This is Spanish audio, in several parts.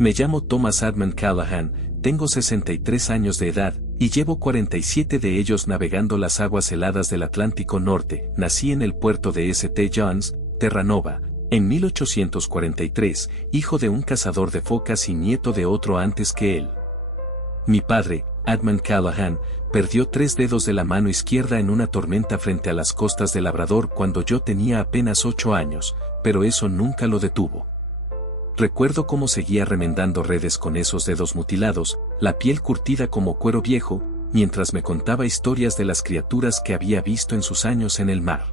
Me llamo Thomas Edmund Callahan, tengo 63 años de edad, y llevo 47 de ellos navegando las aguas heladas del Atlántico Norte. Nací en el puerto de St. John's, Terranova, en 1843, hijo de un cazador de focas y nieto de otro antes que él. Mi padre, Edmund Callahan, perdió 3 dedos de la mano izquierda en una tormenta frente a las costas de Labrador cuando yo tenía apenas 8 años, pero eso nunca lo detuvo. Recuerdo cómo seguía remendando redes con esos dedos mutilados, la piel curtida como cuero viejo, mientras me contaba historias de las criaturas que había visto en sus años en el mar.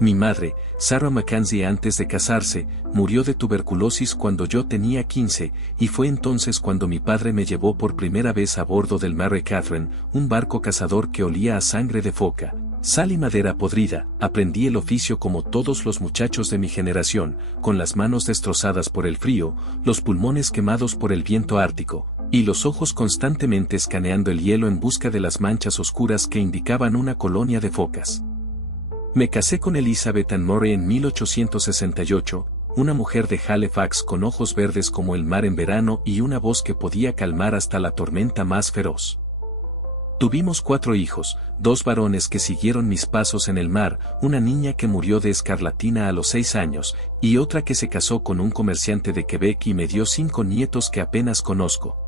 Mi madre, Sarah Mackenzie, antes de casarse, murió de tuberculosis cuando yo tenía 15, y fue entonces cuando mi padre me llevó por primera vez a bordo del Mary Catherine, un barco cazador que olía a sangre de foca, sal y madera podrida. Aprendí el oficio como todos los muchachos de mi generación, con las manos destrozadas por el frío, los pulmones quemados por el viento ártico, y los ojos constantemente escaneando el hielo en busca de las manchas oscuras que indicaban una colonia de focas. Me casé con Elizabeth Ann Murray en 1868, una mujer de Halifax con ojos verdes como el mar en verano y una voz que podía calmar hasta la tormenta más feroz. Tuvimos 4 hijos, 2 varones que siguieron mis pasos en el mar, una niña que murió de escarlatina a los 6 años, y otra que se casó con un comerciante de Quebec y me dio 5 nietos que apenas conozco.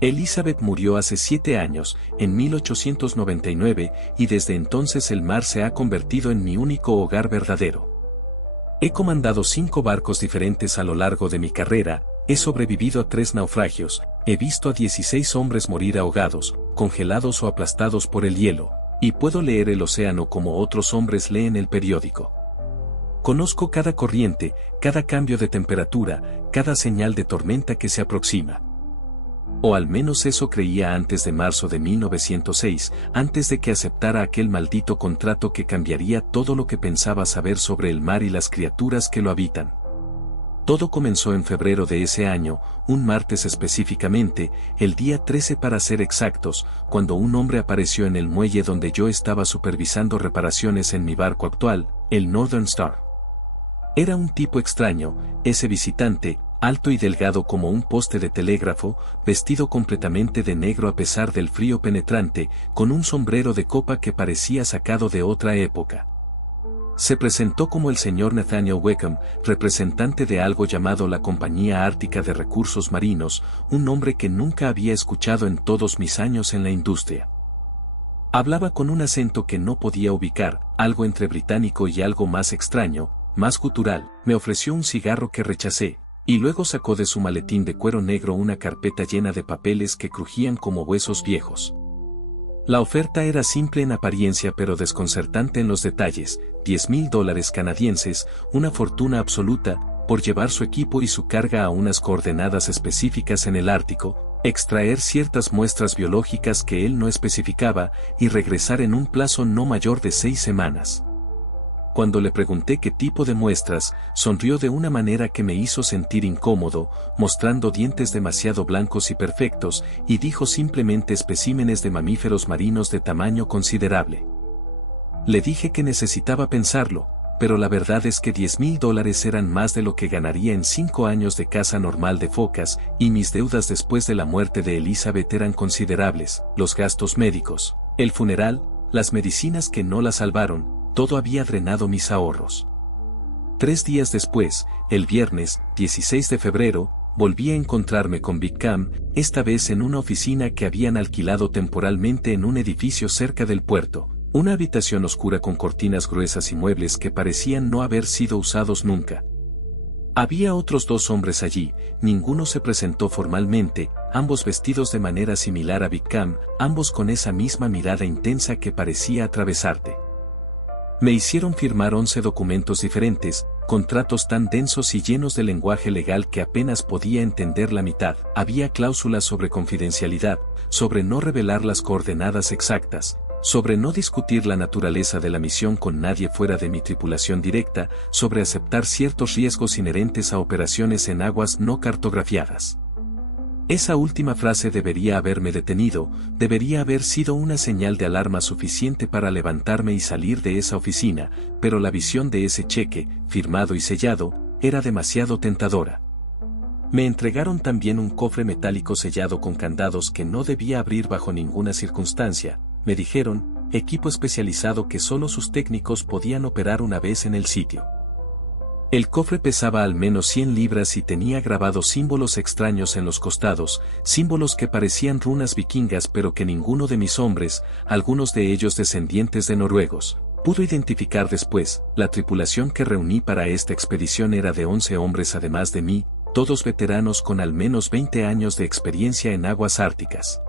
Elizabeth murió hace 7 años, en 1899, y desde entonces el mar se ha convertido en mi único hogar verdadero. He comandado 5 barcos diferentes a lo largo de mi carrera, he sobrevivido a 3 naufragios, he visto a 16 hombres morir ahogados, congelados o aplastados por el hielo, y puedo leer el océano como otros hombres leen el periódico. Conozco cada corriente, cada cambio de temperatura, cada señal de tormenta que se aproxima. O al menos eso creía antes de marzo de 1906, antes de que aceptara aquel maldito contrato que cambiaría todo lo que pensaba saber sobre el mar y las criaturas que lo habitan. Todo comenzó en febrero de ese año, un martes específicamente, el día 13 para ser exactos, cuando un hombre apareció en el muelle donde yo estaba supervisando reparaciones en mi barco actual, el Northern Star. Era un tipo extraño, ese visitante, alto y delgado como un poste de telégrafo, vestido completamente de negro a pesar del frío penetrante, con un sombrero de copa que parecía sacado de otra época. Se presentó como el señor Nathaniel Wickham, representante de algo llamado la Compañía Ártica de Recursos Marinos, un nombre que nunca había escuchado en todos mis años en la industria. Hablaba con un acento que no podía ubicar, algo entre británico y algo más extraño, más gutural. Me ofreció un cigarro que rechacé, y luego sacó de su maletín de cuero negro una carpeta llena de papeles que crujían como huesos viejos. La oferta era simple en apariencia pero desconcertante en los detalles: $10,000 canadienses, una fortuna absoluta, por llevar su equipo y su carga a unas coordenadas específicas en el Ártico, extraer ciertas muestras biológicas que él no especificaba, y regresar en un plazo no mayor de 6 semanas. Cuando le pregunté qué tipo de muestras, sonrió de una manera que me hizo sentir incómodo, mostrando dientes demasiado blancos y perfectos, y dijo simplemente especímenes de mamíferos marinos de tamaño considerable. Le dije que necesitaba pensarlo, pero la verdad es que $10,000 eran más de lo que ganaría en 5 años de caza normal de focas, y mis deudas después de la muerte de Elizabeth eran considerables: los gastos médicos, el funeral, las medicinas que no la salvaron. Todo había drenado mis ahorros. 3 días después, el viernes, 16 de febrero, volví a encontrarme con Big Cam, esta vez en una oficina que habían alquilado temporalmente en un edificio cerca del puerto, una habitación oscura con cortinas gruesas y muebles que parecían no haber sido usados nunca. Había otros 2 hombres allí, ninguno se presentó formalmente, ambos vestidos de manera similar a Big Cam, ambos con esa misma mirada intensa que parecía atravesarte. Me hicieron firmar 11 documentos diferentes, contratos tan densos y llenos de lenguaje legal que apenas podía entender la mitad. Había cláusulas sobre confidencialidad, sobre no revelar las coordenadas exactas, sobre no discutir la naturaleza de la misión con nadie fuera de mi tripulación directa, sobre aceptar ciertos riesgos inherentes a operaciones en aguas no cartografiadas. Esa última frase debería haberme detenido, debería haber sido una señal de alarma suficiente para levantarme y salir de esa oficina, pero la visión de ese cheque, firmado y sellado, era demasiado tentadora. Me entregaron también un cofre metálico sellado con candados que no debía abrir bajo ninguna circunstancia, me dijeron, equipo especializado que solo sus técnicos podían operar una vez en el sitio. El cofre pesaba al menos 100 libras y tenía grabados símbolos extraños en los costados, símbolos que parecían runas vikingas pero que ninguno de mis hombres, algunos de ellos descendientes de noruegos, pudo identificar después. La tripulación que reuní para esta expedición era de 11 hombres además de mí, todos veteranos con al menos 20 años de experiencia en aguas árticas.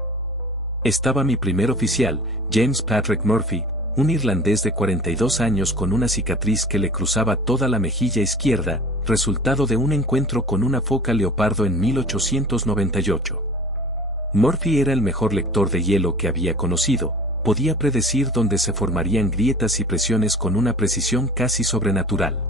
Estaba mi primer oficial, James Patrick Murphy, un irlandés de 42 años con una cicatriz que le cruzaba toda la mejilla izquierda, resultado de un encuentro con una foca leopardo en 1898. Murphy era el mejor lector de hielo que había conocido, podía predecir dónde se formarían grietas y presiones con una precisión casi sobrenatural.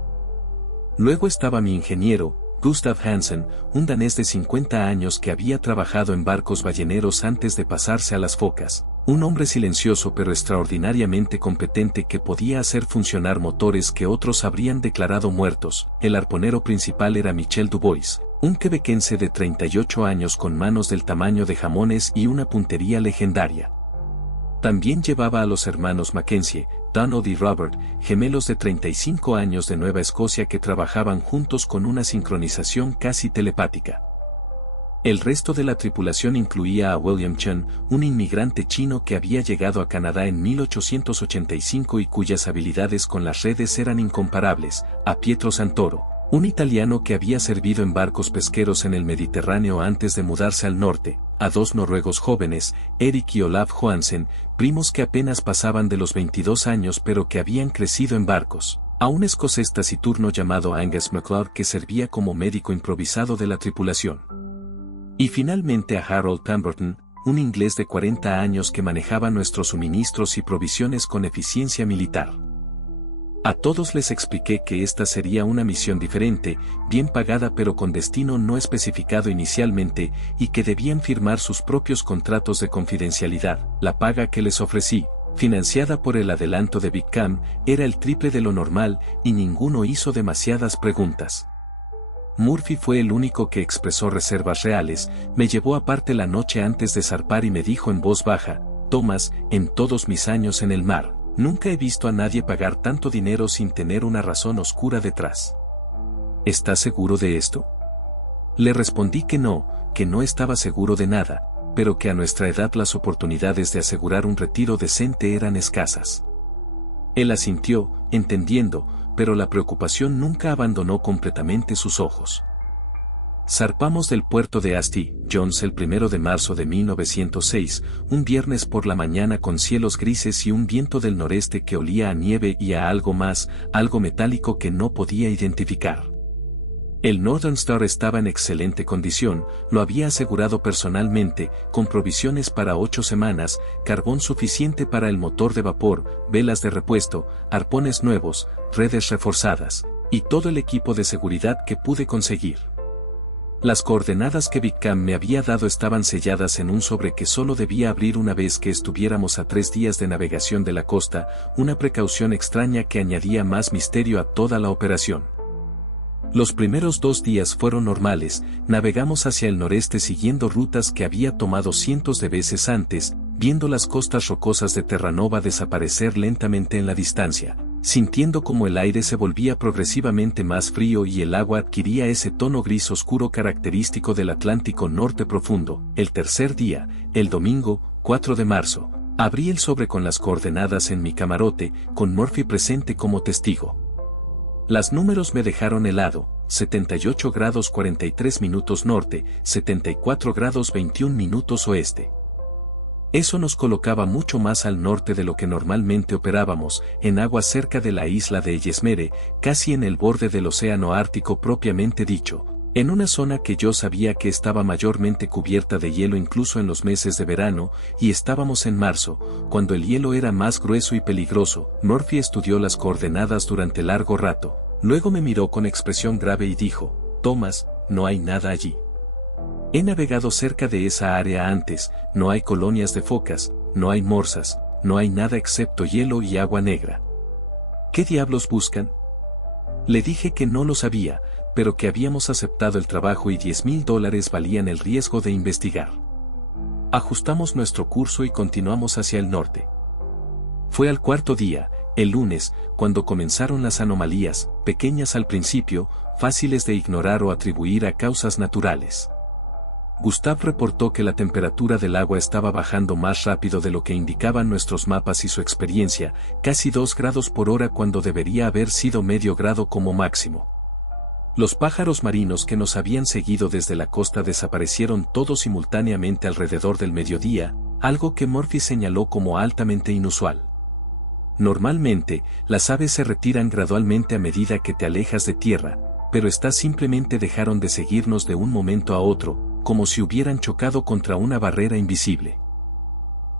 Luego estaba mi ingeniero, Gustav Hansen, un danés de 50 años que había trabajado en barcos balleneros antes de pasarse a las focas, un hombre silencioso pero extraordinariamente competente que podía hacer funcionar motores que otros habrían declarado muertos. El arponero principal era Michel Dubois, un quebequense de 38 años con manos del tamaño de jamones y una puntería legendaria. También llevaba a los hermanos Mackenzie, Donald y Robert, gemelos de 35 años de Nueva Escocia que trabajaban juntos con una sincronización casi telepática. El resto de la tripulación incluía a William Chen, un inmigrante chino que había llegado a Canadá en 1885 y cuyas habilidades con las redes eran incomparables, a Pietro Santoro, un italiano que había servido en barcos pesqueros en el Mediterráneo antes de mudarse al norte, a dos noruegos jóvenes, Erik y Olaf Johansen, primos que apenas pasaban de los 22 años pero que habían crecido en barcos, a un escocés taciturno llamado Angus MacLeod que servía como médico improvisado de la tripulación. Y finalmente a Harold Pemberton, un inglés de 40 años que manejaba nuestros suministros y provisiones con eficiencia militar. A todos les expliqué que esta sería una misión diferente, bien pagada pero con destino no especificado inicialmente, y que debían firmar sus propios contratos de confidencialidad. La paga que les ofrecí, financiada por el adelanto de Big Cam, era el triple de lo normal, y ninguno hizo demasiadas preguntas. Murphy fue el único que expresó reservas reales, me llevó aparte la noche antes de zarpar y me dijo en voz baja, Thomas, en todos mis años en el mar, nunca he visto a nadie pagar tanto dinero sin tener una razón oscura detrás. ¿Estás seguro de esto? Le respondí que no estaba seguro de nada, pero que a nuestra edad las oportunidades de asegurar un retiro decente eran escasas. Él asintió, entendiendo, pero la preocupación nunca abandonó completamente sus ojos. Zarpamos del puerto de St. John's el 1 de marzo de 1906, un viernes por la mañana con cielos grises y un viento del noreste que olía a nieve y a algo más, algo metálico que no podía identificar. El Northern Star estaba en excelente condición, lo había asegurado personalmente, con provisiones para 8 semanas, carbón suficiente para el motor de vapor, velas de repuesto, arpones nuevos, redes reforzadas, y todo el equipo de seguridad que pude conseguir. Las coordenadas que Big Cam me había dado estaban selladas en un sobre que solo debía abrir una vez que estuviéramos a 3 días de navegación de la costa, una precaución extraña que añadía más misterio a toda la operación. Los primeros 2 días fueron normales, navegamos hacia el noreste siguiendo rutas que había tomado cientos de veces antes, viendo las costas rocosas de Terranova desaparecer lentamente en la distancia, sintiendo como el aire se volvía progresivamente más frío y el agua adquiría ese tono gris oscuro característico del Atlántico Norte profundo. El tercer día, el domingo, 4 de marzo, abrí el sobre con las coordenadas en mi camarote, con Murphy presente como testigo. Las números me dejaron helado, 78 grados 43 minutos norte, 74 grados 21 minutos oeste. Eso nos colocaba mucho más al norte de lo que normalmente operábamos, en aguas cerca de la isla de Ellesmere, casi en el borde del océano Ártico propiamente dicho, en una zona que yo sabía que estaba mayormente cubierta de hielo incluso en los meses de verano, y estábamos en marzo, cuando el hielo era más grueso y peligroso. Murphy estudió las coordenadas durante largo rato, luego me miró con expresión grave y dijo, Thomas, no hay nada allí. He navegado cerca de esa área antes, no hay colonias de focas, no hay morsas, no hay nada excepto hielo y agua negra. ¿Qué diablos buscan? Le dije que no lo sabía, pero que habíamos aceptado el trabajo y $10,000 valían el riesgo de investigar. Ajustamos nuestro curso y continuamos hacia el norte. Fue al cuarto día, el lunes, cuando comenzaron las anomalías, pequeñas al principio, fáciles de ignorar o atribuir a causas naturales. Gustav reportó que la temperatura del agua estaba bajando más rápido de lo que indicaban nuestros mapas y su experiencia, casi 2 grados por hora cuando debería haber sido medio grado como máximo. Los pájaros marinos que nos habían seguido desde la costa desaparecieron todos simultáneamente alrededor del mediodía, algo que Murphy señaló como altamente inusual. Normalmente, las aves se retiran gradualmente a medida que te alejas de tierra, pero estas simplemente dejaron de seguirnos de un momento a otro, como si hubieran chocado contra una barrera invisible.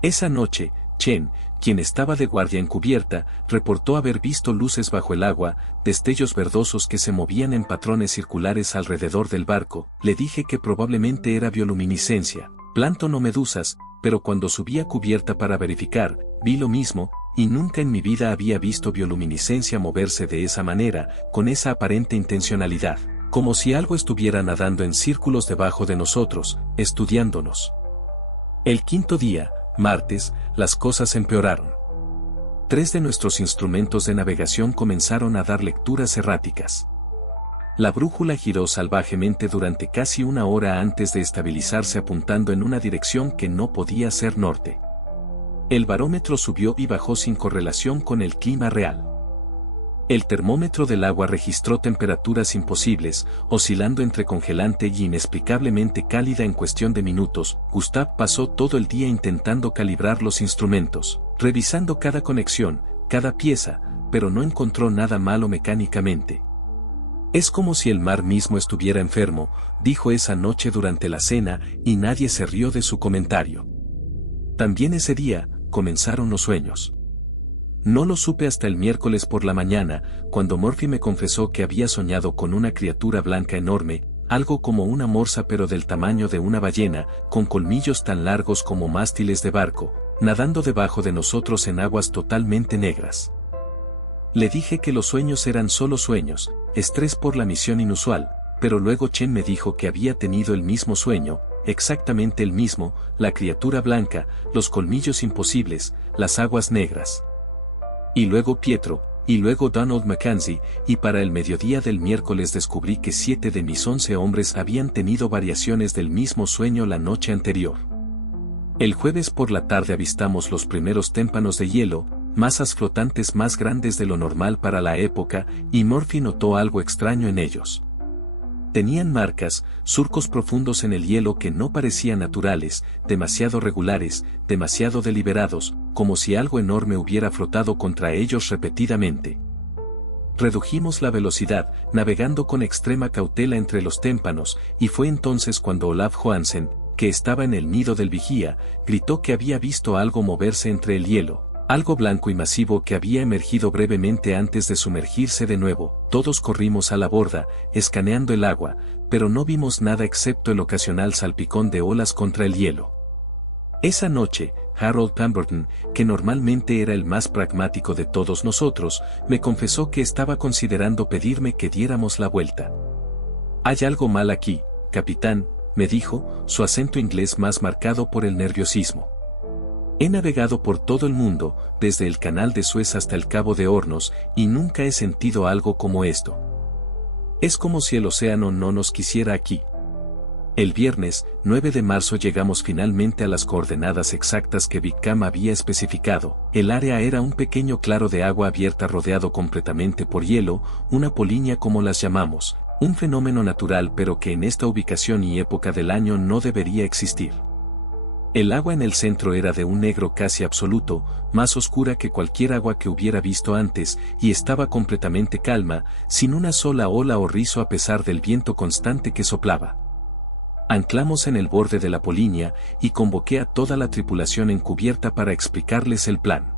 Esa noche, Chen, quien estaba de guardia encubierta, reportó haber visto luces bajo el agua, destellos verdosos que se movían en patrones circulares alrededor del barco. Le dije que probablemente era bioluminiscencia, plancton o medusas, pero cuando subí a cubierta para verificar, vi lo mismo, y nunca en mi vida había visto bioluminiscencia moverse de esa manera, con esa aparente intencionalidad, como si algo estuviera nadando en círculos debajo de nosotros, estudiándonos. El quinto día, martes, las cosas empeoraron. 3 de nuestros instrumentos de navegación comenzaron a dar lecturas erráticas. La brújula giró salvajemente durante casi 1 hora antes de estabilizarse apuntando en una dirección que no podía ser norte. El barómetro subió y bajó sin correlación con el clima real. El termómetro del agua registró temperaturas imposibles, oscilando entre congelante y inexplicablemente cálida en cuestión de minutos. Gustav pasó todo el día intentando calibrar los instrumentos, revisando cada conexión, cada pieza, pero no encontró nada malo mecánicamente. Es como si el mar mismo estuviera enfermo, dijo esa noche durante la cena, y nadie se rió de su comentario. También ese día, comenzaron los sueños. No lo supe hasta el miércoles por la mañana, cuando Murphy me confesó que había soñado con una criatura blanca enorme, algo como una morsa pero del tamaño de una ballena, con colmillos tan largos como mástiles de barco, nadando debajo de nosotros en aguas totalmente negras. Le dije que los sueños eran solo sueños, estrés por la misión inusual, pero luego Chen me dijo que había tenido el mismo sueño, exactamente el mismo, la criatura blanca, los colmillos imposibles, las aguas negras. Y luego Pietro, y luego Donald Mackenzie, y para el mediodía del miércoles descubrí que 7 de mis 11 hombres habían tenido variaciones del mismo sueño la noche anterior. El jueves por la tarde avistamos los primeros témpanos de hielo, masas flotantes más grandes de lo normal para la época, y Murphy notó algo extraño en ellos. Tenían marcas, surcos profundos en el hielo que no parecían naturales, demasiado regulares, demasiado deliberados, como si algo enorme hubiera flotado contra ellos repetidamente. Redujimos la velocidad, navegando con extrema cautela entre los témpanos, y fue entonces cuando Olaf Johansen, que estaba en el nido del vigía, gritó que había visto algo moverse entre el hielo. Algo blanco y masivo que había emergido brevemente antes de sumergirse de nuevo. Todos corrimos a la borda, escaneando el agua, pero no vimos nada excepto el ocasional salpicón de olas contra el hielo. Esa noche, Harold Pemberton, que normalmente era el más pragmático de todos nosotros, me confesó que estaba considerando pedirme que diéramos la vuelta. «Hay algo mal aquí, capitán», me dijo, su acento inglés más marcado por el nerviosismo. He navegado por todo el mundo, desde el canal de Suez hasta el Cabo de Hornos, y nunca he sentido algo como esto. Es como si el océano no nos quisiera aquí. El viernes, 9 de marzo llegamos finalmente a las coordenadas exactas que Whitcomb había especificado. El área era un pequeño claro de agua abierta rodeado completamente por hielo, una polinia como las llamamos, un fenómeno natural pero que en esta ubicación y época del año no debería existir. El agua en el centro era de un negro casi absoluto, más oscura que cualquier agua que hubiera visto antes, y estaba completamente calma, sin una sola ola o rizo a pesar del viento constante que soplaba. Anclamos en el borde de la polinia, y convoqué a toda la tripulación encubierta para explicarles el plan.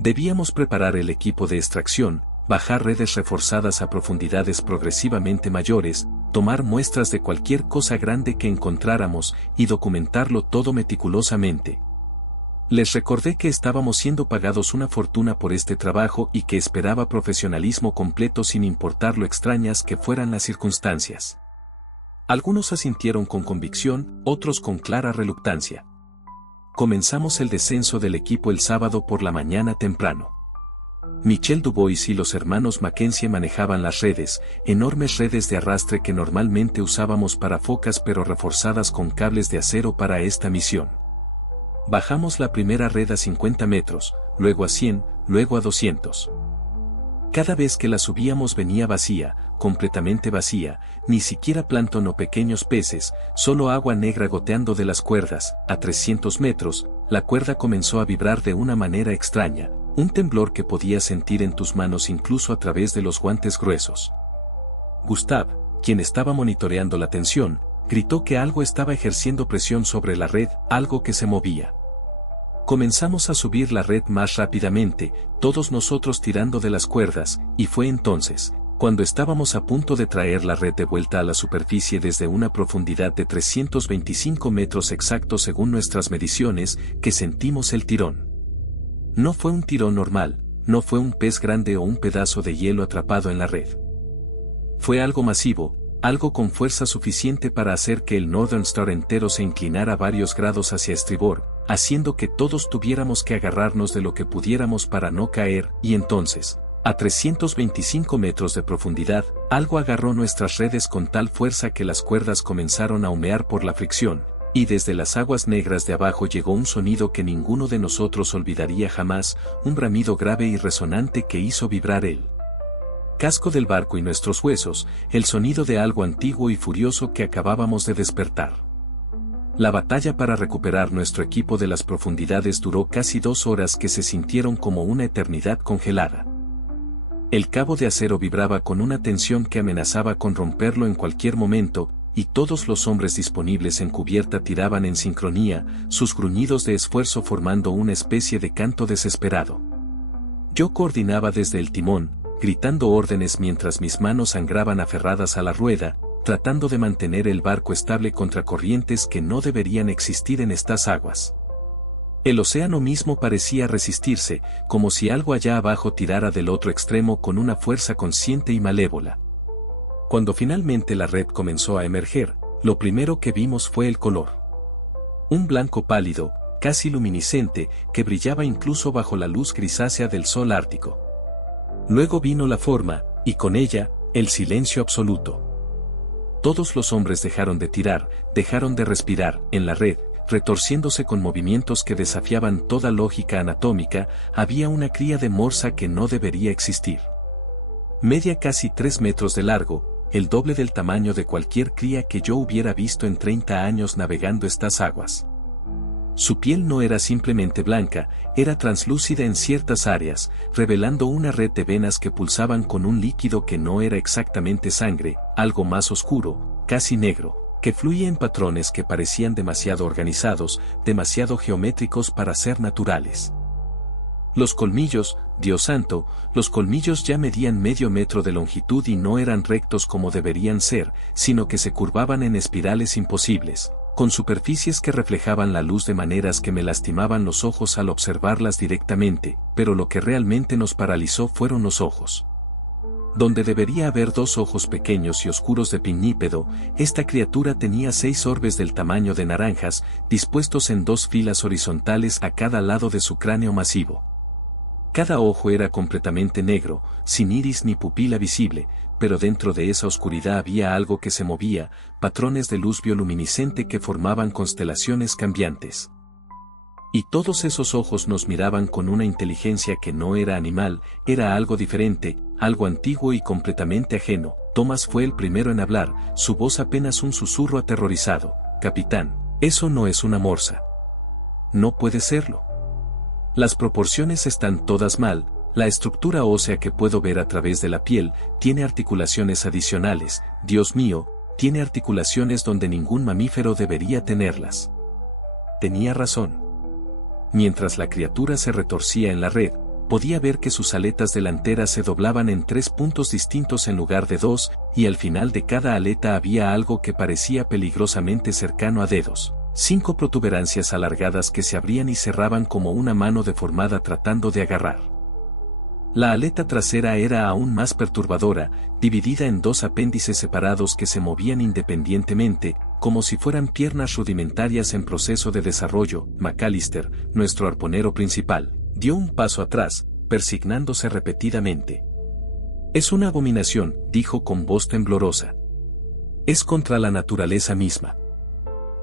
Debíamos preparar el equipo de extracción, bajar redes reforzadas a profundidades progresivamente mayores, tomar muestras de cualquier cosa grande que encontráramos y documentarlo todo meticulosamente. Les recordé que estábamos siendo pagados una fortuna por este trabajo y que esperaba profesionalismo completo sin importar lo extrañas que fueran las circunstancias. Algunos asintieron con convicción, otros con clara reluctancia. Comenzamos el descenso del equipo el sábado por la mañana temprano. Michel Dubois y los hermanos Mackenzie manejaban las redes, enormes redes de arrastre que normalmente usábamos para focas pero reforzadas con cables de acero para esta misión. Bajamos la primera red a 50 metros, luego a 100, luego a 200. Cada vez que la subíamos venía vacía, completamente vacía, ni siquiera plancton o pequeños peces, solo agua negra goteando de las cuerdas. A 300 metros, la cuerda comenzó a vibrar de una manera extraña, un temblor que podías sentir en tus manos incluso a través de los guantes gruesos. Gustave, quien estaba monitoreando la tensión, gritó que algo estaba ejerciendo presión sobre la red, algo que se movía. Comenzamos a subir la red más rápidamente, todos nosotros tirando de las cuerdas, y fue entonces, cuando estábamos a punto de traer la red de vuelta a la superficie desde una profundidad de 325 metros exactos según nuestras mediciones, que sentimos el tirón. No fue un tirón normal, no fue un pez grande o un pedazo de hielo atrapado en la red. Fue algo masivo, algo con fuerza suficiente para hacer que el Northern Star entero se inclinara varios grados hacia estribor, haciendo que todos tuviéramos que agarrarnos de lo que pudiéramos para no caer, y entonces, a 325 metros de profundidad, algo agarró nuestras redes con tal fuerza que las cuerdas comenzaron a humear por la fricción, y desde las aguas negras de abajo llegó un sonido que ninguno de nosotros olvidaría jamás, un bramido grave y resonante que hizo vibrar el casco del barco y nuestros huesos, el sonido de algo antiguo y furioso que acabábamos de despertar. La batalla para recuperar nuestro equipo de las profundidades duró casi 2 horas que se sintieron como una eternidad congelada. El cabo de acero vibraba con una tensión que amenazaba con romperlo en cualquier momento, y todos los hombres disponibles en cubierta tiraban en sincronía, sus gruñidos de esfuerzo formando una especie de canto desesperado. Yo coordinaba desde el timón, gritando órdenes mientras mis manos sangraban aferradas a la rueda, tratando de mantener el barco estable contra corrientes que no deberían existir en estas aguas. El océano mismo parecía resistirse, como si algo allá abajo tirara del otro extremo con una fuerza consciente y malévola. Cuando finalmente la red comenzó a emerger, lo primero que vimos fue el color. Un blanco pálido, casi luminiscente, que brillaba incluso bajo la luz grisácea del sol ártico. Luego vino la forma, y con ella, el silencio absoluto. Todos los hombres dejaron de tirar, dejaron de respirar, en la red, retorciéndose con movimientos que desafiaban toda lógica anatómica, había una cría de morsa que no debería existir. Media casi 3 metros de largo, el doble del tamaño de cualquier cría que yo hubiera visto en 30 años navegando estas aguas. Su piel no era simplemente blanca, era translúcida en ciertas áreas, revelando una red de venas que pulsaban con un líquido que no era exactamente sangre, algo más oscuro, casi negro, que fluía en patrones que parecían demasiado organizados, demasiado geométricos para ser naturales. Los colmillos, Dios santo, los colmillos ya medían medio metro de longitud y no eran rectos como deberían ser, sino que se curvaban en espirales imposibles, con superficies que reflejaban la luz de maneras que me lastimaban los ojos al observarlas directamente, pero lo que realmente nos paralizó fueron los ojos. Donde debería haber 2 ojos pequeños y oscuros de piñípedo, esta criatura tenía 6 orbes del tamaño de naranjas, dispuestos en 2 filas horizontales a cada lado de su cráneo masivo. Cada ojo era completamente negro, sin iris ni pupila visible, pero dentro de esa oscuridad había algo que se movía, patrones de luz bioluminiscente que formaban constelaciones cambiantes. Y todos esos ojos nos miraban con una inteligencia que no era animal, era algo diferente, algo antiguo y completamente ajeno. Thomas fue el primero en hablar, su voz apenas un susurro aterrorizado. Capitán, eso no es una morsa. No puede serlo. Las proporciones están todas mal, la estructura ósea que puedo ver a través de la piel, tiene articulaciones adicionales, Dios mío, tiene articulaciones donde ningún mamífero debería tenerlas. Tenía razón. Mientras la criatura se retorcía en la red, podía ver que sus aletas delanteras se doblaban en 3 puntos distintos en lugar de 2, y al final de cada aleta había algo que parecía peligrosamente cercano a dedos. 5 protuberancias alargadas que se abrían y cerraban como una mano deformada tratando de agarrar. La aleta trasera era aún más perturbadora, dividida en 2 apéndices separados que se movían independientemente, como si fueran piernas rudimentarias en proceso de desarrollo. McAllister, nuestro arponero principal, dio un paso atrás, persignándose repetidamente. «Es una abominación», dijo con voz temblorosa. «Es contra la naturaleza misma.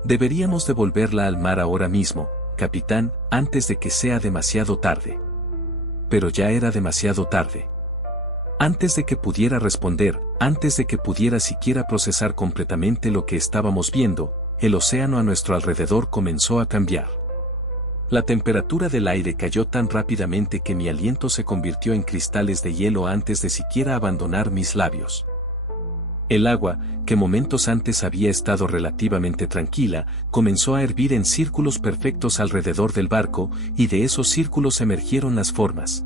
Deberíamos devolverla al mar ahora mismo, capitán, antes de que sea demasiado tarde». Pero ya era demasiado tarde. Antes de que pudiera responder, antes de que pudiera siquiera procesar completamente lo que estábamos viendo, el océano a nuestro alrededor comenzó a cambiar. La temperatura del aire cayó tan rápidamente que mi aliento se convirtió en cristales de hielo antes de siquiera abandonar mis labios. El agua, que momentos antes había estado relativamente tranquila, comenzó a hervir en círculos perfectos alrededor del barco, y de esos círculos emergieron las formas.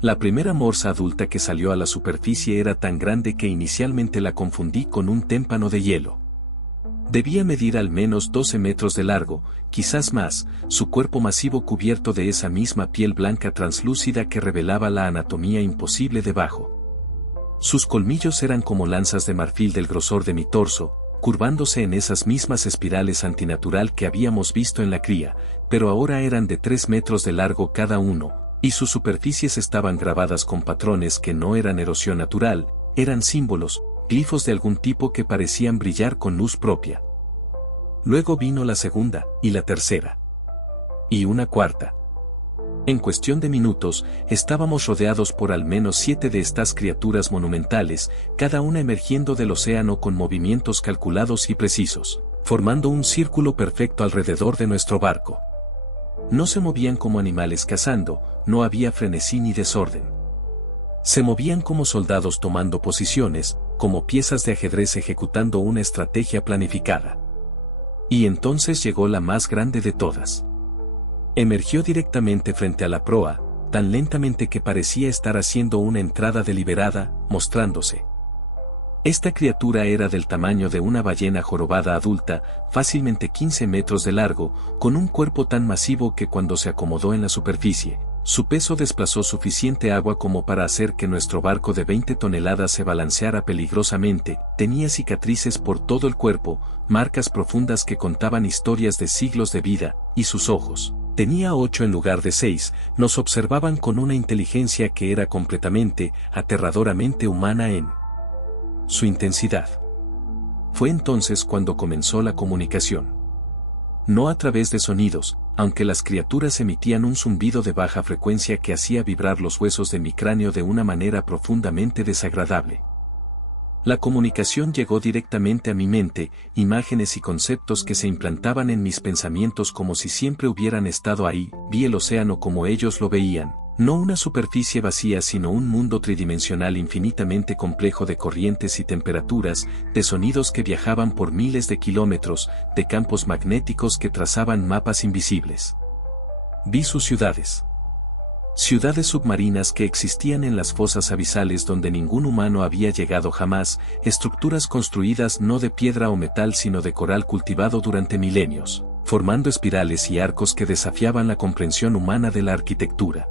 La primera morsa adulta que salió a la superficie era tan grande que inicialmente la confundí con un témpano de hielo. Debía medir al menos 12 metros de largo, quizás más, su cuerpo masivo cubierto de esa misma piel blanca translúcida que revelaba la anatomía imposible debajo. Sus colmillos eran como lanzas de marfil del grosor de mi torso, curvándose en esas mismas espirales antinatural que habíamos visto en la cría, pero ahora eran de 3 metros de largo cada uno, y sus superficies estaban grabadas con patrones que no eran erosión natural, eran símbolos, glifos de algún tipo que parecían brillar con luz propia. Luego vino la segunda, y la tercera. Y una cuarta. En cuestión de minutos, estábamos rodeados por al menos 7 de estas criaturas monumentales, cada una emergiendo del océano con movimientos calculados y precisos, formando un círculo perfecto alrededor de nuestro barco. No se movían como animales cazando, no había frenesí ni desorden. Se movían como soldados tomando posiciones, como piezas de ajedrez ejecutando una estrategia planificada. Y entonces llegó la más grande de todas. Emergió directamente frente a la proa, tan lentamente que parecía estar haciendo una entrada deliberada, mostrándose. Esta criatura era del tamaño de una ballena jorobada adulta, fácilmente 15 metros de largo, con un cuerpo tan masivo que cuando se acomodó en la superficie, su peso desplazó suficiente agua como para hacer que nuestro barco de 20 toneladas se balanceara peligrosamente. Tenía cicatrices por todo el cuerpo, marcas profundas que contaban historias de siglos de vida, y sus ojos, tenía 8 en lugar de 6, nos observaban con una inteligencia que era completamente, aterradoramente humana en su intensidad. Fue entonces cuando comenzó la comunicación. No a través de sonidos, aunque las criaturas emitían un zumbido de baja frecuencia que hacía vibrar los huesos de mi cráneo de una manera profundamente desagradable. La comunicación llegó directamente a mi mente, imágenes y conceptos que se implantaban en mis pensamientos como si siempre hubieran estado ahí. Vi el océano como ellos lo veían, no una superficie vacía sino un mundo tridimensional infinitamente complejo de corrientes y temperaturas, de sonidos que viajaban por miles de kilómetros, de campos magnéticos que trazaban mapas invisibles. Vi sus ciudades. Ciudades submarinas que existían en las fosas abisales donde ningún humano había llegado jamás, estructuras construidas no de piedra o metal sino de coral cultivado durante milenios, formando espirales y arcos que desafiaban la comprensión humana de la arquitectura.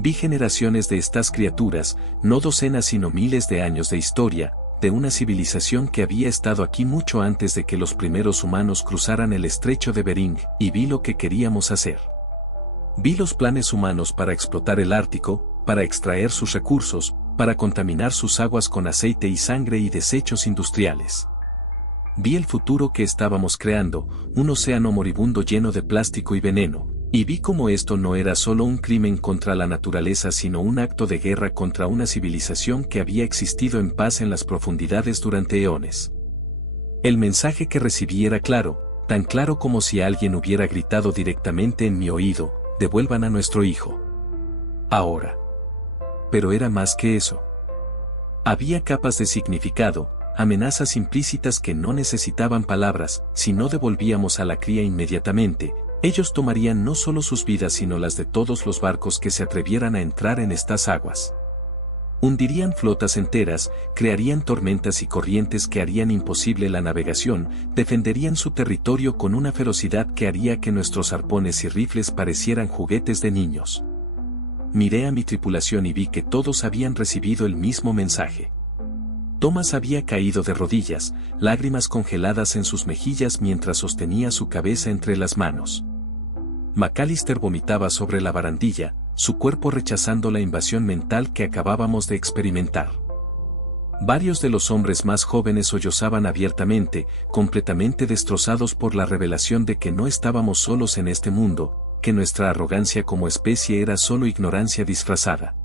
Vi generaciones de estas criaturas, no docenas sino miles de años de historia, de una civilización que había estado aquí mucho antes de que los primeros humanos cruzaran el estrecho de Bering, y vi lo que queríamos hacer. Vi los planes humanos para explotar el Ártico, para extraer sus recursos, para contaminar sus aguas con aceite y sangre y desechos industriales. Vi el futuro que estábamos creando, un océano moribundo lleno de plástico y veneno, y vi cómo esto no era solo un crimen contra la naturaleza sino un acto de guerra contra una civilización que había existido en paz en las profundidades durante eones. El mensaje que recibí era claro, tan claro como si alguien hubiera gritado directamente en mi oído: devuelvan a nuestro hijo. Ahora. Pero era más que eso. Había capas de significado, amenazas implícitas que no necesitaban palabras. Si no devolvíamos a la cría inmediatamente, ellos tomarían no solo sus vidas sino las de todos los barcos que se atrevieran a entrar en estas aguas. Hundirían flotas enteras, crearían tormentas y corrientes que harían imposible la navegación, defenderían su territorio con una ferocidad que haría que nuestros arpones y rifles parecieran juguetes de niños. Miré a mi tripulación y vi que todos habían recibido el mismo mensaje. Thomas había caído de rodillas, lágrimas congeladas en sus mejillas mientras sostenía su cabeza entre las manos. McAllister vomitaba sobre la barandilla, su cuerpo rechazando la invasión mental que acabábamos de experimentar. Varios de los hombres más jóvenes sollozaban abiertamente, completamente destrozados por la revelación de que no estábamos solos en este mundo, que nuestra arrogancia como especie era solo ignorancia disfrazada.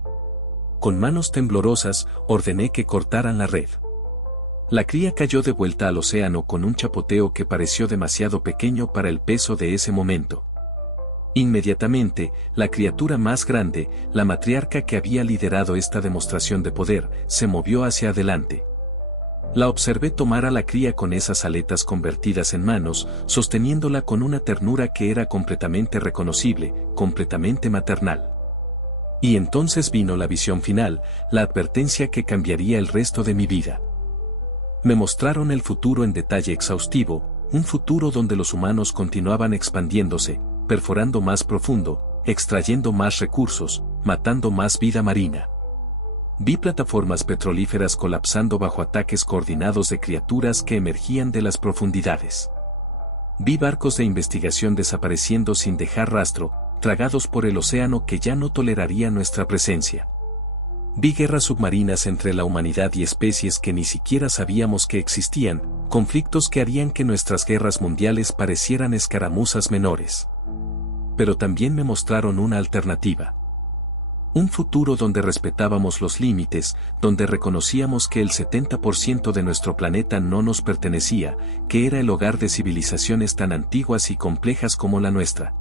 Con manos temblorosas, ordené que cortaran la red. La cría cayó de vuelta al océano con un chapoteo que pareció demasiado pequeño para el peso de ese momento. Inmediatamente, la criatura más grande, la matriarca que había liderado esta demostración de poder, se movió hacia adelante. La observé tomar a la cría con esas aletas convertidas en manos, sosteniéndola con una ternura que era completamente reconocible, completamente maternal. Y entonces vino la visión final, la advertencia que cambiaría el resto de mi vida. Me mostraron el futuro en detalle exhaustivo, un futuro donde los humanos continuaban expandiéndose, perforando más profundo, extrayendo más recursos, matando más vida marina. Vi plataformas petrolíferas colapsando bajo ataques coordinados de criaturas que emergían de las profundidades. Vi barcos de investigación desapareciendo sin dejar rastro, tragados por el océano que ya no toleraría nuestra presencia. Vi guerras submarinas entre la humanidad y especies que ni siquiera sabíamos que existían, conflictos que harían que nuestras guerras mundiales parecieran escaramuzas menores. Pero también me mostraron una alternativa. Un futuro donde respetábamos los límites, donde reconocíamos que el 70% de nuestro planeta no nos pertenecía, que era el hogar de civilizaciones tan antiguas y complejas como la nuestra.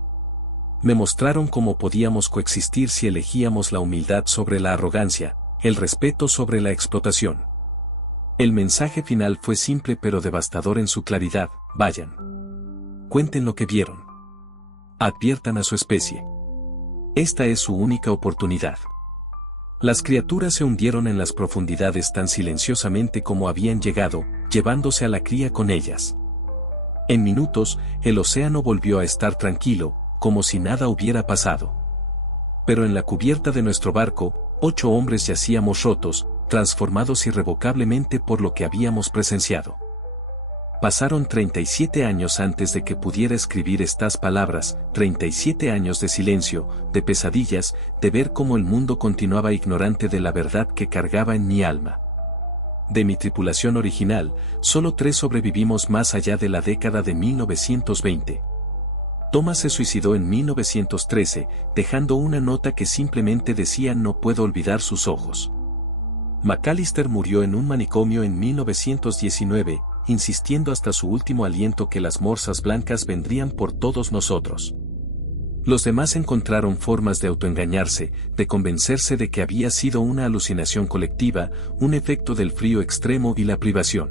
Me mostraron cómo podíamos coexistir si elegíamos la humildad sobre la arrogancia, el respeto sobre la explotación. El mensaje final fue simple pero devastador en su claridad: vayan. Cuenten lo que vieron. Adviertan a su especie. Esta es su única oportunidad. Las criaturas se hundieron en las profundidades tan silenciosamente como habían llegado, llevándose a la cría con ellas. En minutos, el océano volvió a estar tranquilo, como si nada hubiera pasado. Pero en la cubierta de nuestro barco, 8 hombres yacíamos rotos, transformados irrevocablemente por lo que habíamos presenciado. Pasaron 37 años antes de que pudiera escribir estas palabras, 37 años de silencio, de pesadillas, de ver cómo el mundo continuaba ignorante de la verdad que cargaba en mi alma. De mi tripulación original, solo 3 sobrevivimos más allá de la década de 1920. Thomas se suicidó en 1913, dejando una nota que simplemente decía: no puedo olvidar sus ojos. McAllister murió en un manicomio en 1919, insistiendo hasta su último aliento que las morsas blancas vendrían por todos nosotros. Los demás encontraron formas de autoengañarse, de convencerse de que había sido una alucinación colectiva, un efecto del frío extremo y la privación.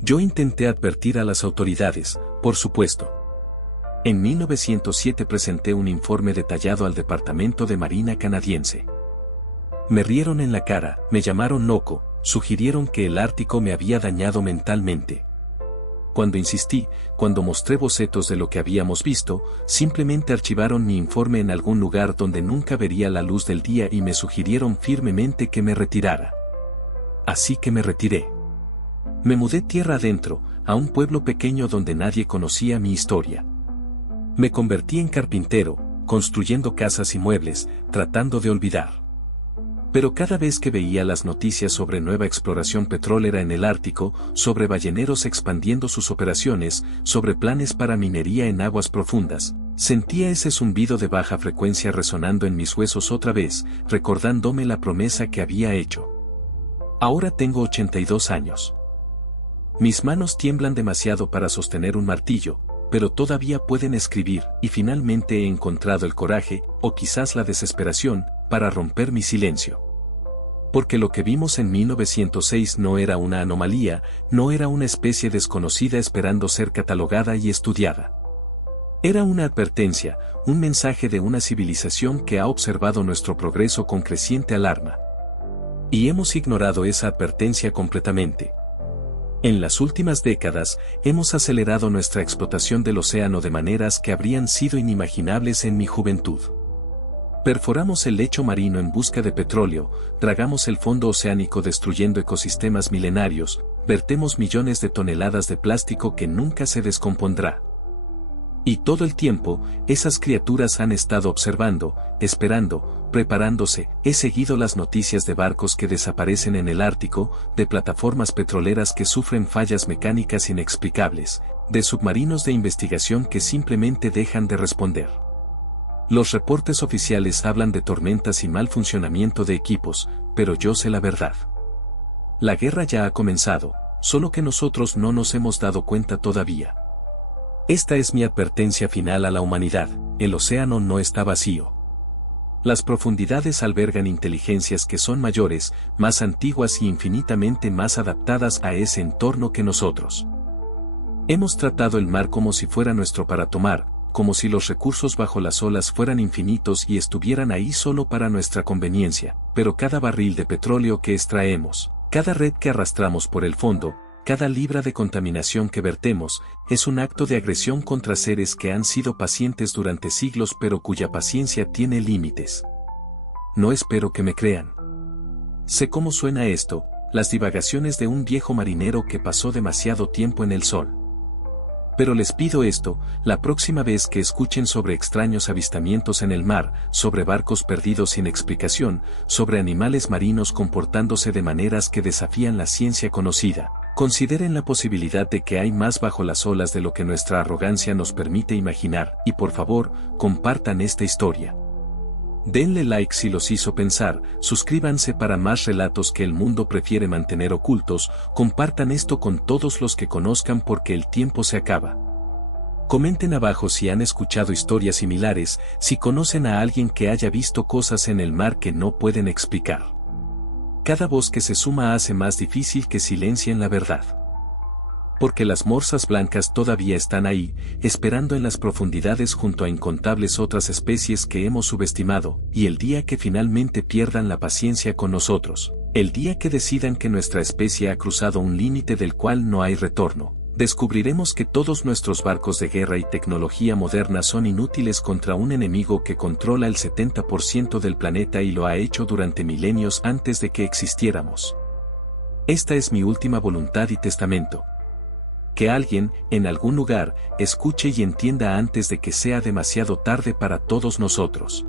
Yo intenté advertir a las autoridades, por supuesto. En 1907 presenté un informe detallado al Departamento de Marina canadiense. Me rieron en la cara, me llamaron loco, sugirieron que el Ártico me había dañado mentalmente. Cuando insistí, cuando mostré bocetos de lo que habíamos visto, simplemente archivaron mi informe en algún lugar donde nunca vería la luz del día y me sugirieron firmemente que me retirara. Así que me retiré. Me mudé tierra adentro, a un pueblo pequeño donde nadie conocía mi historia. Me convertí en carpintero, construyendo casas y muebles, tratando de olvidar. Pero cada vez que veía las noticias sobre nueva exploración petrolera en el Ártico, sobre balleneros expandiendo sus operaciones, sobre planes para minería en aguas profundas, sentía ese zumbido de baja frecuencia resonando en mis huesos otra vez, recordándome la promesa que había hecho. Ahora tengo 82 años. Mis manos tiemblan demasiado para sostener un martillo, pero todavía pueden escribir, y finalmente he encontrado el coraje, o quizás la desesperación, para romper mi silencio. Porque lo que vimos en 1906 no era una anomalía, no era una especie desconocida esperando ser catalogada y estudiada. Era una advertencia, un mensaje de una civilización que ha observado nuestro progreso con creciente alarma. Y hemos ignorado esa advertencia completamente. En las últimas décadas, hemos acelerado nuestra explotación del océano de maneras que habrían sido inimaginables en mi juventud. Perforamos el lecho marino en busca de petróleo, dragamos el fondo oceánico destruyendo ecosistemas milenarios, vertemos millones de toneladas de plástico que nunca se descompondrá. Y todo el tiempo, esas criaturas han estado observando, esperando, preparándose. He seguido las noticias de barcos que desaparecen en el Ártico, de plataformas petroleras que sufren fallas mecánicas inexplicables, de submarinos de investigación que simplemente dejan de responder. Los reportes oficiales hablan de tormentas y mal funcionamiento de equipos, pero yo sé la verdad. La guerra ya ha comenzado, solo que nosotros no nos hemos dado cuenta todavía. Esta es mi advertencia final a la humanidad: el océano no está vacío. Las profundidades albergan inteligencias que son mayores, más antiguas y infinitamente más adaptadas a ese entorno que nosotros. Hemos tratado el mar como si fuera nuestro para tomar, como si los recursos bajo las olas fueran infinitos y estuvieran ahí solo para nuestra conveniencia, pero cada barril de petróleo que extraemos, cada red que arrastramos por el fondo, cada libra de contaminación que vertemos, es un acto de agresión contra seres que han sido pacientes durante siglos pero cuya paciencia tiene límites. No espero que me crean. Sé cómo suena esto, las divagaciones de un viejo marinero que pasó demasiado tiempo en el sol. Pero les pido esto: la próxima vez que escuchen sobre extraños avistamientos en el mar, sobre barcos perdidos sin explicación, sobre animales marinos comportándose de maneras que desafían la ciencia conocida, consideren la posibilidad de que hay más bajo las olas de lo que nuestra arrogancia nos permite imaginar, y por favor, compartan esta historia. Denle like si los hizo pensar, suscríbanse para más relatos que el mundo prefiere mantener ocultos, compartan esto con todos los que conozcan porque el tiempo se acaba. Comenten abajo si han escuchado historias similares, si conocen a alguien que haya visto cosas en el mar que no pueden explicar. Cada voz que se suma hace más difícil que silencien la verdad. Porque las morsas blancas todavía están ahí, esperando en las profundidades junto a incontables otras especies que hemos subestimado, y el día que finalmente pierdan la paciencia con nosotros, el día que decidan que nuestra especie ha cruzado un límite del cual no hay retorno, descubriremos que todos nuestros barcos de guerra y tecnología moderna son inútiles contra un enemigo que controla el 70% del planeta y lo ha hecho durante milenios antes de que existiéramos. Esta es mi última voluntad y testamento. Que alguien, en algún lugar, escuche y entienda antes de que sea demasiado tarde para todos nosotros.